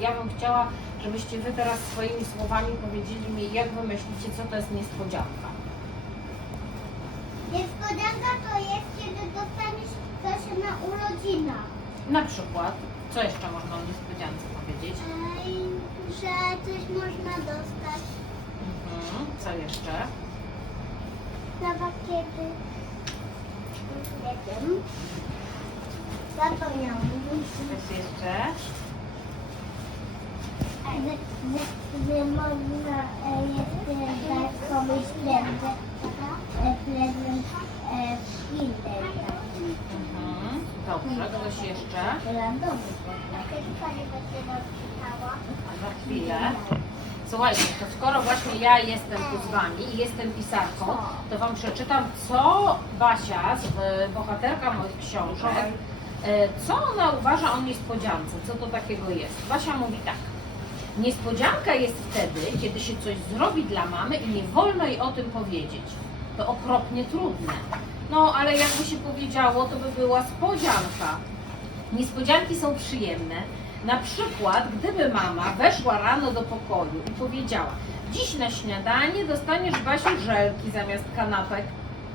Ja bym chciała, żebyście wy teraz swoimi słowami powiedzieli mi, jak wy myślicie, co to jest niespodzianka. Niespodzianka to jest, kiedy dostaniesz coś na urodzinach. Na przykład, co jeszcze można o niespodziance powiedzieć? Ej, że coś można dostać. Mhm. Co jeszcze? Nawet kiedy... Nie wiem. Zapomniałam. Coś jeszcze? Że, że, że można e, jeszcze dać komuś prezent, e, prezent e. Mhm. Dobrze, coś jeszcze? Randomy. Za chwilę. Słuchajcie, to skoro właśnie ja jestem tu z Wami i jestem pisarką, to Wam przeczytam, co Basia, z- e, bohaterka moich książek, e, co ona uważa o niespodziance, co to takiego jest. Basia mówi tak. Niespodzianka jest wtedy, kiedy się coś zrobi dla mamy i nie wolno jej o tym powiedzieć. To okropnie trudne. No, ale jakby się powiedziało, to by była spodzianka. Niespodzianki są przyjemne. Na przykład, gdyby mama weszła rano do pokoju i powiedziała: Dziś na śniadanie dostaniesz Basiu żelki zamiast kanapek,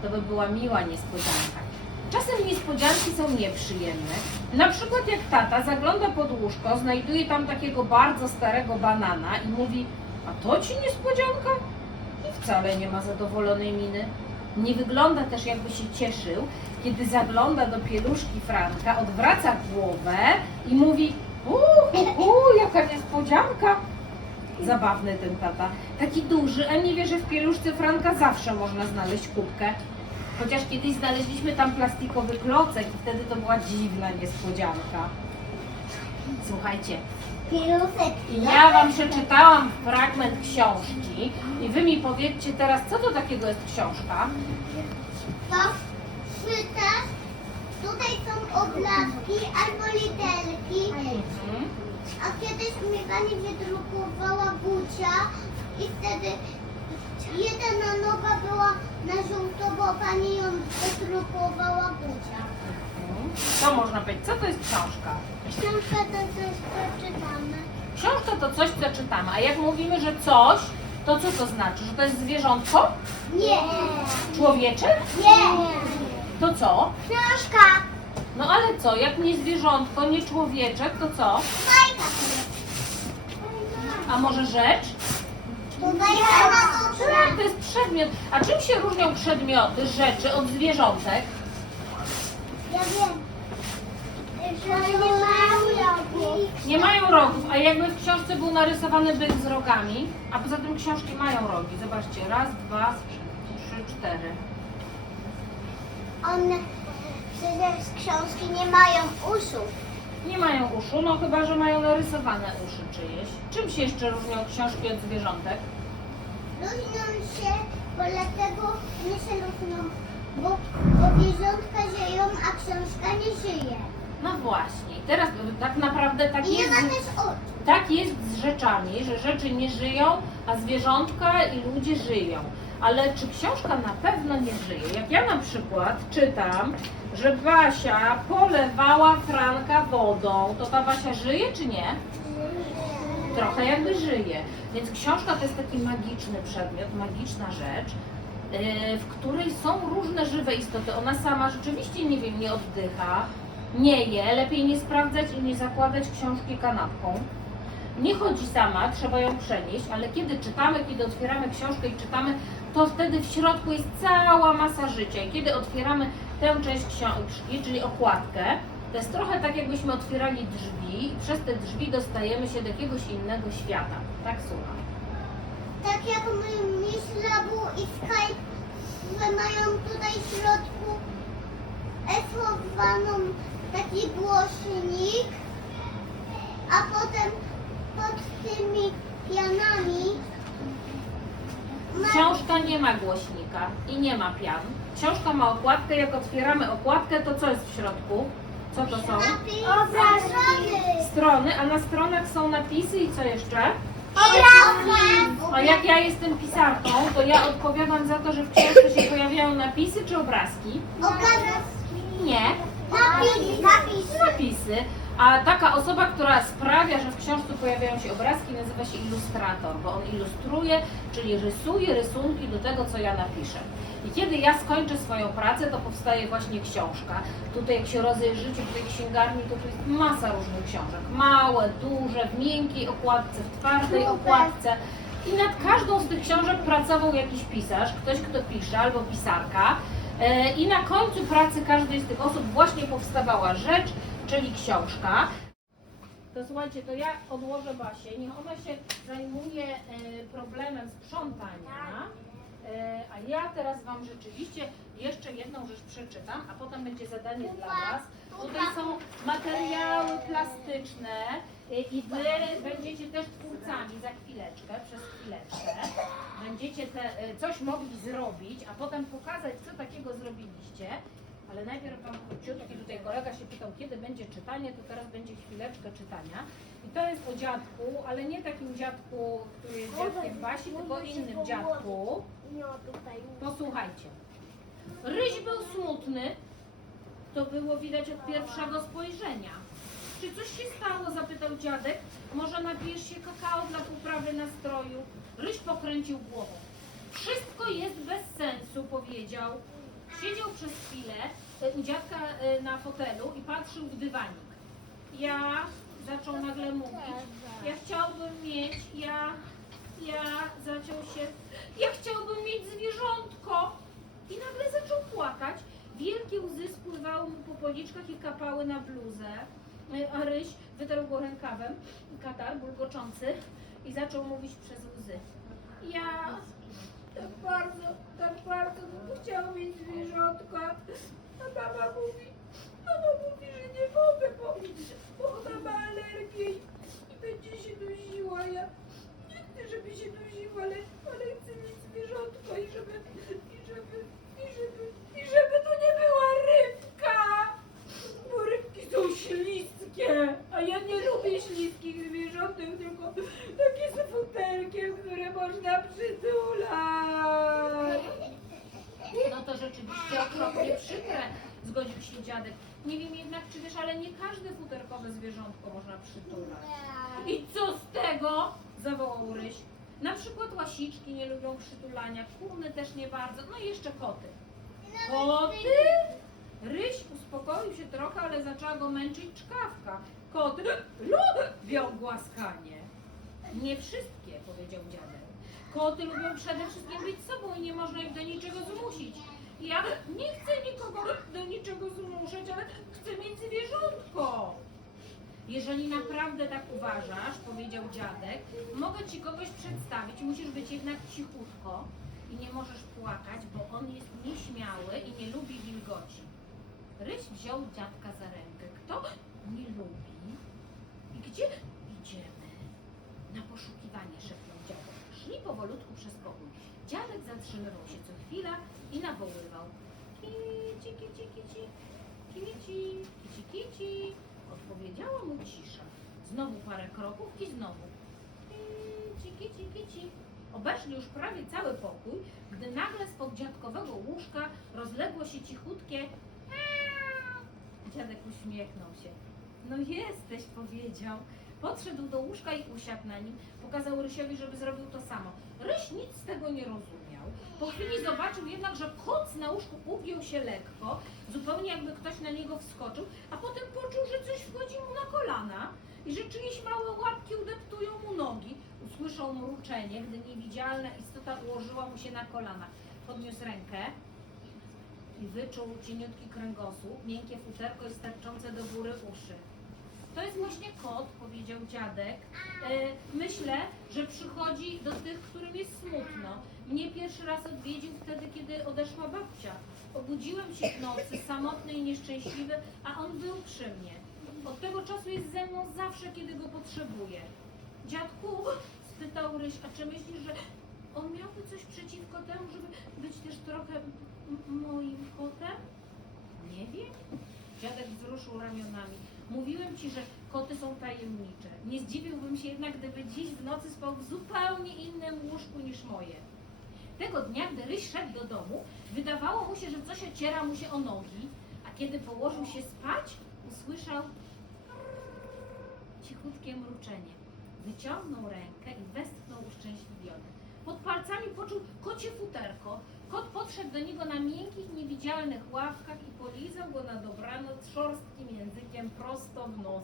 to by była miła niespodzianka. Czasem niespodzianki są nieprzyjemne. Na przykład jak tata zagląda pod łóżko, znajduje tam takiego bardzo starego banana i mówi: A to ci niespodzianka? I wcale nie ma zadowolonej miny. Nie wygląda też jakby się cieszył, kiedy zagląda do pieluszki Franka, odwraca głowę i mówi uuu, uu, jaka niespodzianka. Zabawny ten tata. Taki duży, a nie wie, że w pieluszce Franka zawsze można znaleźć kubkę. Chociaż kiedyś znaleźliśmy tam plastikowy klocek i wtedy to była dziwna niespodzianka. Słuchajcie, ja Wam przeczytałam fragment książki i Wy mi powiedzcie teraz, co to takiego jest książka? To czytasz, tutaj są obrazki albo literki, Mhm. a kiedyś mi pani wydrukowała bucia i wtedy jedna noga była na żółto, bo pani ją wydrukowała bucia. Mhm. Co można powiedzieć? Co to jest książka? Książka to coś, co czytamy. Książka to coś, co czytamy, a jak mówimy, że coś, to co to znaczy? Że to jest zwierzątko? Nie. Człowieczek? Nie. To co? Książka. No ale co? Jak nie zwierzątko, nie człowieczek, to co? Bajka. A może rzecz? Tak, to jest przedmiot. A czym się różnią przedmioty, rzeczy od zwierzątek? Ja wiem. Że nie mają rogu. Nie mają rogów, a jakby w książce był narysowany byk z rogami, a poza tym książki mają rogi. Zobaczcie, raz, dwa, trzy, cztery. One przecież z książki nie mają uszu. Nie mają uszu, no chyba, że mają narysowane uszy czyjeś. Czym się jeszcze różnią książki od zwierzątek? Różnią się, bo dlatego nie się różnią, bo, bo zwierzątka żyją, a książka nie żyje. No właśnie. Teraz tak naprawdę tak I nie jest, ma też oczu. tak jest z rzeczami, że rzeczy nie żyją, a zwierzątka i ludzie żyją. Ale czy książka na pewno nie żyje? Jak ja na przykład czytam, że Basia polewała Franka wodą, to ta Basia żyje czy nie? trochę jakby żyje. Więc książka to jest taki magiczny przedmiot, magiczna rzecz, yy, w której są różne żywe istoty. Ona sama rzeczywiście, nie wiem, nie oddycha, nie je, lepiej nie sprawdzać i nie zakładać książki kanapką. Nie chodzi sama, trzeba ją przenieść, ale kiedy czytamy, kiedy otwieramy książkę i czytamy, to wtedy w środku jest cała masa życia. I kiedy otwieramy tę część książki, czyli okładkę, to jest trochę tak, jakbyśmy otwierali drzwi i przez te drzwi dostajemy się do jakiegoś innego świata. Tak, słucham. Tak jak my Miss Labu i Skype, że mają tutaj w środku esowaną taki głośnik, a potem pod tymi pianami Książka nie ma głośnika i nie ma pian. Książka ma okładkę, jak otwieramy okładkę, to co jest w środku? Co to są? obrazki. Strony, a na stronach są napisy i co jeszcze? Obrazki. A jak ja jestem pisarką, to ja odpowiadam za to, że w książce się pojawiają napisy czy obrazki? Obrazki. Nie, Napis. Napis. napisy. A taka osoba, która sprawia, że w książce pojawiają się obrazki, nazywa się ilustrator, bo on ilustruje, czyli rysuje rysunki do tego, co ja napiszę. I kiedy ja skończę swoją pracę, to powstaje właśnie książka. Tutaj jak się rozejrzycie w tej księgarni, to tu jest masa różnych książek. Małe, duże, w miękkiej okładce, w twardej okładce. I nad każdą z tych książek pracował jakiś pisarz, ktoś kto pisze albo pisarka. E, I na końcu pracy każdej z tych osób właśnie powstawała rzecz, czyli książka. To słuchajcie, to ja odłożę Basię, niech ona się zajmuje e, problemem sprzątania. E, A ja teraz Wam rzeczywiście jeszcze jedną rzecz przeczytam, a potem będzie zadanie dla Was. Tutaj są materiały plastyczne e, i Wy będziecie też twórcami za chwileczkę, przez chwileczkę. Będziecie te, coś mogli zrobić, a potem pokazać, co takiego zrobiliście. Ale najpierw Wam króciutki, tutaj kolega się pytał, kiedy będzie czytanie, to teraz będzie chwileczkę czytania. I to jest o dziadku, ale nie takim dziadku, który jest dziadkiem Basi, tylko innym dziadku. Posłuchajcie. Ryś był smutny. To było widać od pierwszego spojrzenia. Czy coś się stało? zapytał dziadek. Może napijesz się kakao dla poprawy nastroju? Ryś pokręcił głową. Wszystko jest bez sensu, powiedział. Siedział przez chwilę e, u dziadka e, na fotelu i patrzył w dywanik. Ja, zaczął nagle mówić, ja chciałbym mieć, ja, ja, zaczął się, ja chciałbym mieć zwierzątko. I nagle zaczął płakać. Wielkie łzy spływały mu po policzkach i kapały na bluzę. E, A Ryś wytarł go rękawem, katar bulgoczący i zaczął mówić przez łzy. Ja tak bardzo, tak bardzo bym chciał mieć zwierzątko. A mama mówi, mama mówi, że nie mogę, bo, bo ona ma alergię i i będzie się dusiła. Ja nie chcę, żeby się dusiła, ale, ale chcę mieć zwierzątko i żeby, i żeby, i żeby, i żeby to nie była rybka. Bo rybki są śliskie, a ja nie lubię śliskich zwierzątek, tylko takie z futerkiem, które można przytulać. No to rzeczywiście okropnie przykre, zgodził się dziadek. Nie wiem jednak, czy wiesz, ale nie każde futerkowe zwierzątko można przytulać. I co z tego? zawołał Ryś. Na przykład łasiczki nie lubią przytulania, kurny też nie bardzo, no i jeszcze koty. Koty? Ryś uspokoił się trochę, ale zaczęła go męczyć czkawka. Koty lubią głaskanie. Nie wszystkie, powiedział dziadek. Koty lubią przede wszystkim być sobą i nie można ich do niczego zmusić. Ja nie chcę nikogo do niczego zmuszać, ale chcę mieć zwierzątko. Jeżeli naprawdę tak uważasz, powiedział dziadek, mogę ci kogoś przedstawić, musisz być jednak cichutko i nie możesz płakać, bo on jest nieśmiały i nie lubi wilgoci. Ryś wziął dziadka za rękę. Kto nie lubi? I gdzie idziemy? Na poszukiwanie, szepnął dziadek. Szli powolutku przez pokój. Dziadek zatrzymywał się co chwila i nawoływał. Kici, kici, kici, kici, kici, kici. Odpowiedziała mu cisza. Znowu parę kroków i znowu. Kici, kici, kici. Obeszli już prawie cały pokój, gdy nagle spod dziadkowego łóżka rozległo się cichutkie. Dziadek uśmiechnął się. No jesteś, powiedział. Podszedł do łóżka i usiadł na nim. Pokazał Rysiowi, żeby zrobił to samo. Ryś nic z tego nie rozumiał. Po chwili zobaczył jednak, że koc na łóżku ugiął się lekko, zupełnie jakby ktoś na niego wskoczył, a potem poczuł, że coś wchodzi mu na kolana i że czyjeś małe łapki udeptują mu nogi. Usłyszał mruczenie, gdy niewidzialna istota ułożyła mu się na kolanach. Podniósł rękę i wyczuł cieniutki kręgosłup, miękkie futerko i starczące do góry uszy. To jest właśnie kot, powiedział dziadek. E, myślę, że przychodzi do tych, którym jest smutno. Mnie pierwszy raz odwiedził wtedy, kiedy odeszła babcia. Obudziłem się w nocy, samotny i nieszczęśliwy, a on był przy mnie. Od tego czasu jest ze mną zawsze, kiedy go potrzebuję. Dziadku, spytał Ryś, a czy myślisz, że on miałby coś przeciwko temu, żeby być też trochę moim kotem? Nie wiem. Dziadek wzruszył ramionami. Mówiłem ci, że koty są tajemnicze. Nie zdziwiłbym się jednak, gdyby dziś w nocy spał w zupełnie innym łóżku niż moje. Tego dnia, gdy Ryś szedł do domu, wydawało mu się, że coś ociera mu się o nogi, a kiedy położył się spać, usłyszał cichutkie mruczenie. Wyciągnął rękę i westchnął uszczęśliwiony. Pod palcami poczuł kocie futerko. Kot podszedł do niego na miękkich, niewidzialnych ławkach i polizał go na dobranoc szorstkim językiem prosto w nos.